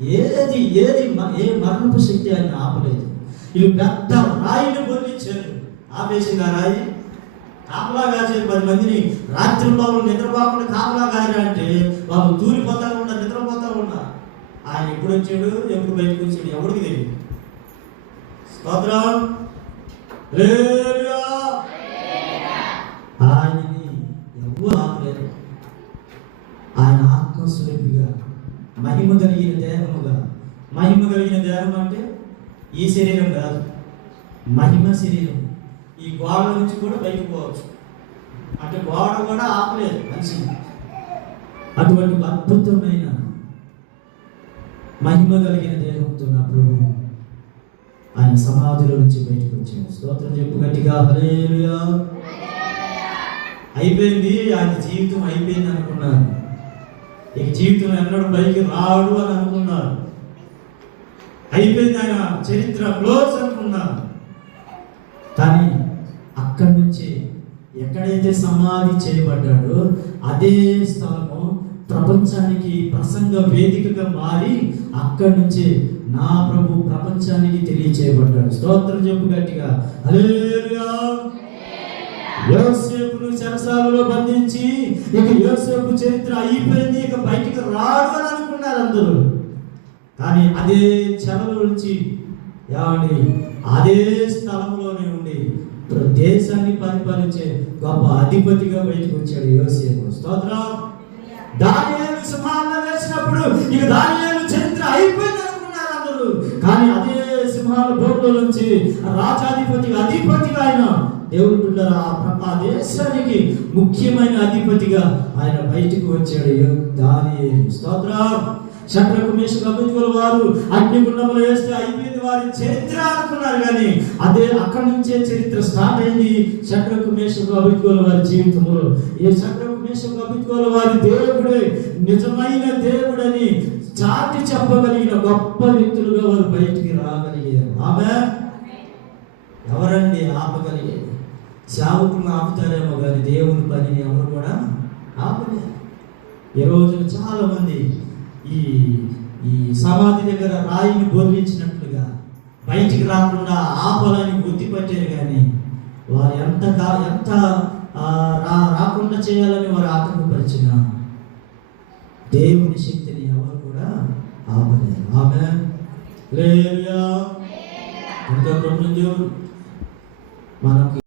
ఏది ఏ మరణపు శక్తి ఆయన ఆపలేదు. వీళ్ళు పెద్ద రాయిని బొల్లించారు. ఆపేసింది ఆ రాయి. కాపలా కాసేది 10 మందిని రాత్రి బాబులు నిద్రపోకుండా కాపలా కాయరా అంటే వాళ్ళు తూలిపోతా ఉన్నారు, నిద్రపోతా ఉన్నారు. ఆయన ఎప్పుడు వచ్చాడు, ఎప్పుడు బయటకు వచ్చాడు ఎవరికి తెలియదు. స్తోత్రం. ఆయనని ఎవరు ఆపలేరు. ఆయన ఆత్మస్వరూపిగా మహిమ కలిగిన దేహముగా. మహిమ కలిగిన దేహం అంటే ఈ శరీరం కాదు, మహిమ శరీరం. ఈ గోడ నుంచి కూడా బయటకు పోవచ్చు అంటే గోడ కూడా ఆపలేదు మనిషిని. అటువంటి అద్భుతమైన మహిమ కలిగిన దేహంతో నా ప్రభు ఆయన సమాధిలో నుంచి బయటకు వచ్చాడు. స్తోత్రం చెప్పు గట్టిగా. హల్లెలూయా. అయిపోయింది, ఆయన జీవితం అయిపోయింది అనుకున్నారు. ఇక జీవితం ఎన్నడూ పైకి రాడు అని అనుకున్నారు. అయిపోయింది, ఆయన చరిత్ర క్లోజ్ అనుకున్నారు. కానీ అక్కడి నుంచి ఎక్కడైతే సమాధి చేయబడ్డాడో అదే స్థలము ప్రపంచానికి ప్రసంగ వేదికగా మారి అక్కడి నుంచి నా ప్రభు ప్రపంచానికి తెలియచేయబడ్డాడు. స్తోత్రం చెప్పు గట్టిగా. హల్లెలూయా. యోసేపును చెరసాలలో బంధించి ఇక యోసేపు చరిత్ర అయిపోయింది, ఇక బయటికి రాడు అని అనుకున్నారు అందరూ. కానీ అదే చెరలో నుంచి అదే స్థలంలోనే ఉండి దేశాన్ని పరిపాలించే గొప్ప అధిపతిగా బయటకు వచ్చాడు యోసేపు. స్తోత్రం. దానియేలు సింహాలను వేసినప్పుడు ఇక దానియేలు చరిత్ర అయిపోయింది అనుకున్నారు అందరూ. కానీ అదే సింహాల బోర్డులో నుంచి అధిపతిగా ఆయన దేవుడు ఆ దేశానికి ముఖ్యమైన అధిపతిగా ఆయన బయటకు వచ్చాడు దానియేలు. స్తోత్రం. షడ్రకు మేషకు అబేద్నెగో వారు అగ్నిగుండంలో వేస్తే అయిపోయింది వారి చరిత్ర అనుకున్నారు. కానీ అదే అక్కడి నుంచే చరిత్ర స్టార్ట్ అయింది షడ్రకు మేషకు అబేద్నెగో వారి జీవితంలో. ఈ షడ్రకు మేషకు అబేద్నెగో వారి దేవుడే నిజమైన దేవుడని చాటి చెప్పగలిగిన గొప్ప వ్యక్తులుగా వారు బయటికి రాగలిగారు. ఆమేన్. ఎవరండి ఆపగలిగేది? సేవకులను ఆపుతారేమో కానీ దేవుని పనిని ఎవరు కూడా ఆపలేరు. ఈ రోజున చాలా మంది ఈ సమాధి దగ్గర రాయిని బోధించినట్లుగా బయటికి రాకుండా ఆపలని బుద్ధి పట్టారు. కానీ వారు ఎంత రాకుండా చేయాలని వారు ఆటంకపరిచిన దేవుని శక్తిని ఎవరు కూడా ఆపలేరు. ఆమేన్. హల్లెలూయా. దేవుడు